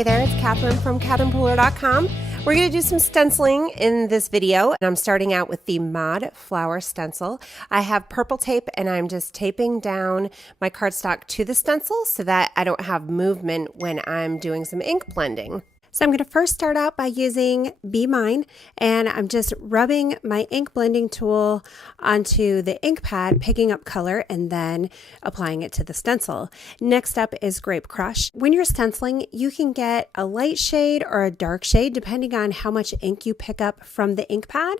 Hey there, it's Catherine from CatherinePooler.com. We're going to do some stenciling in this video, and I'm starting out with the Mod Flower Stencil. I have purple tape, and I'm just taping down my cardstock to the stencil so that I don't have movement when I'm doing some ink blending. So I'm going to first start out by using Be Mine, and I'm just rubbing my ink blending tool onto the ink pad, picking up color, and then applying it to the stencil. Next up is Grape Crush. When you're stenciling, you can get a light shade or a dark shade depending on how much ink you pick up from the ink pad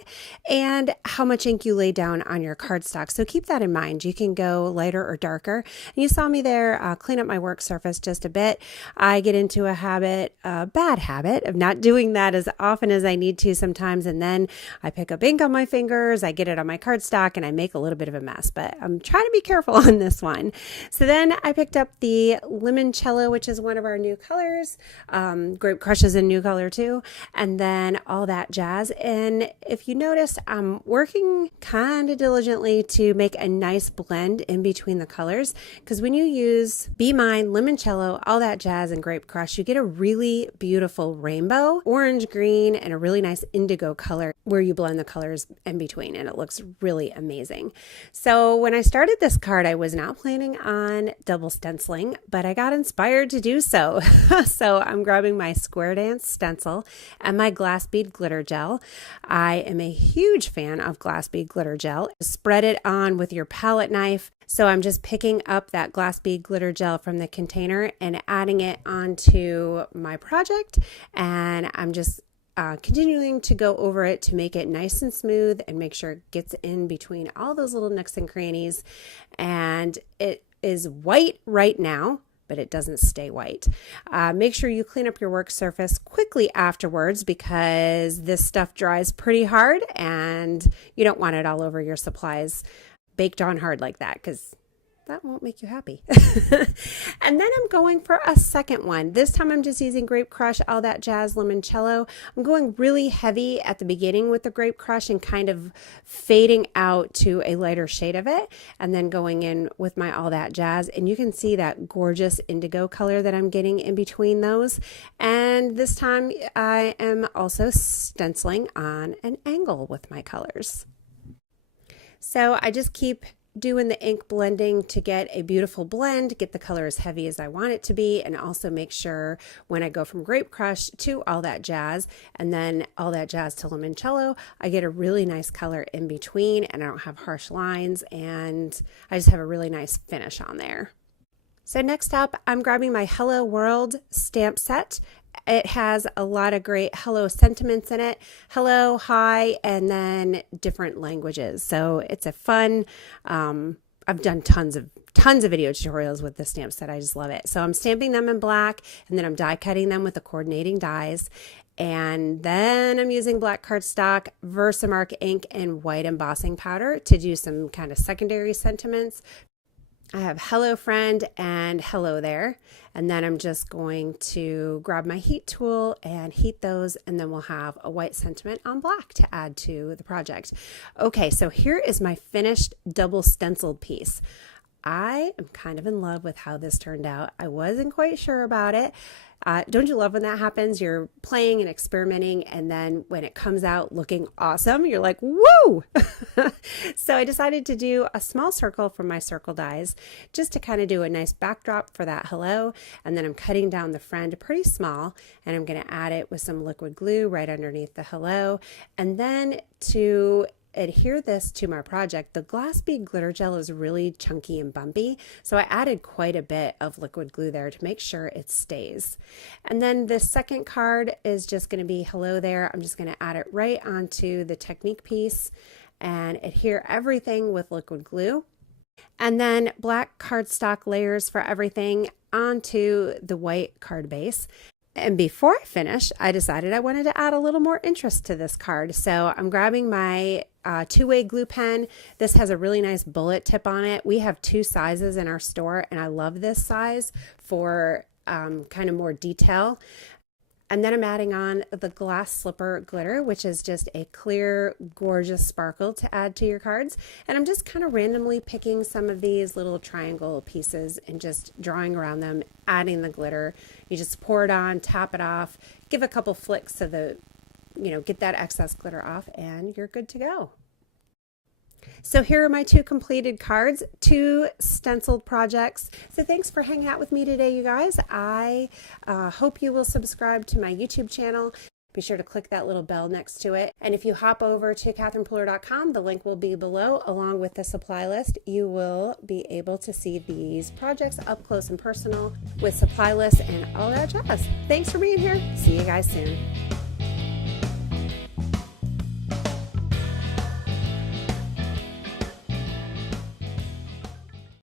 and how much ink you lay down on your cardstock. So keep that in mind. You can go lighter or darker. And you saw me there clean up my work surface just a bit. I get into a bad habit of not doing that as often as I need to sometimes, and then I pick up ink on my fingers, I get it on my cardstock, and I make a little bit of a mess, but I'm trying to be careful on this one. So then I picked up the Limoncello, which is one of our new colors. Grape Crush is a new color too, and then all that jazz. And if you notice, I'm working kind of diligently to make a nice blend in between the colors, because when you use Be Mine, Limoncello, all that jazz, and Grape Crush, you get a really beautiful rainbow, orange, green, and a really nice indigo color where you blend the colors in between, and it looks really amazing. So when I started this card, I was not planning on double stenciling, but I got inspired to do so. So I'm grabbing my Square Dance stencil and my glass bead glitter gel. I am a huge fan of glass bead glitter gel. Spread it on with your palette knife. So I'm just picking up that glass bead glitter gel from the container and adding it onto my project, and I'm just continuing to go over it to make it nice and smooth and make sure it gets in between all those little nooks and crannies. And it is white right now, but it doesn't stay white. Make sure you clean up your work surface quickly afterwards, because this stuff dries pretty hard and you don't want it all over your supplies baked on hard like that, because that won't make you happy. And then I'm going for a second one. This time I'm just using Grape Crush, all that jazz, Limoncello. I'm going really heavy at the beginning with the Grape Crush and kind of fading out to a lighter shade of it, and then going in with my all that jazz. And you can see that gorgeous indigo color that I'm getting in between those. And this time I am also stenciling on an angle with my colors. So I just keep doing the ink blending to get a beautiful blend, get the color as heavy as I want it to be, and also make sure when I go from Grape Crush to all that jazz and then all that jazz to Limoncello, I get a really nice color in between, and I don't have harsh lines, and I just have a really nice finish on there. So next up, I'm grabbing my Hello World stamp set. It has a lot of great hello sentiments in it. Hello, hi, and then different languages. So it's a fun, I've done tons of video tutorials with the stamp set. I just love it. So I'm stamping them in black, and then I'm die cutting them with the coordinating dies. And then I'm using black cardstock, VersaMark ink, and white embossing powder to do some kind of secondary sentiments. I have hello friend and hello there, and then I'm just going to grab my heat tool and heat those, and then we'll have a white sentiment on black to add to the project. Okay, so here is my finished double stenciled piece. I am kind of in love with how this turned out. I wasn't quite sure about it. Don't you love when that happens? You're playing and experimenting, and then when it comes out looking awesome, you're like, woo! So I decided to do a small circle from my circle dies just to kind of do a nice backdrop for that hello, and then I'm cutting down the friend pretty small, and I'm going to add it with some liquid glue right underneath the hello. And then to adhere this to my project, the glass bead glitter gel is really chunky and bumpy, so I added quite a bit of liquid glue there to make sure it stays. And then the second card is just going to be hello there. I'm just going to add it right onto the Technique piece and adhere everything with liquid glue, and then black cardstock layers for everything onto the white card base. And before I finish, I decided I wanted to add a little more interest to this card. So I'm grabbing my two-way glue pen. This has a really nice bullet tip on it. We have two sizes in our store, and I love this size for kind of more detail. And then I'm adding on the glass slipper glitter, which is just a clear, gorgeous sparkle to add to your cards. And I'm just kind of randomly picking some of these little triangle pieces and just drawing around them, adding the glitter. You just pour it on, tap it off, give a couple flicks so the, get that excess glitter off, and you're good to go. So here are my 2 completed cards, 2 stenciled projects. So thanks for hanging out with me today, you guys. I hope you will subscribe to my YouTube channel. Be sure to click that little bell next to it. And if you hop over to catherinepooler.com, the link will be below, along with the supply list. You will be able to see these projects up close and personal with supply lists and all that jazz. Thanks for being here. See you guys soon.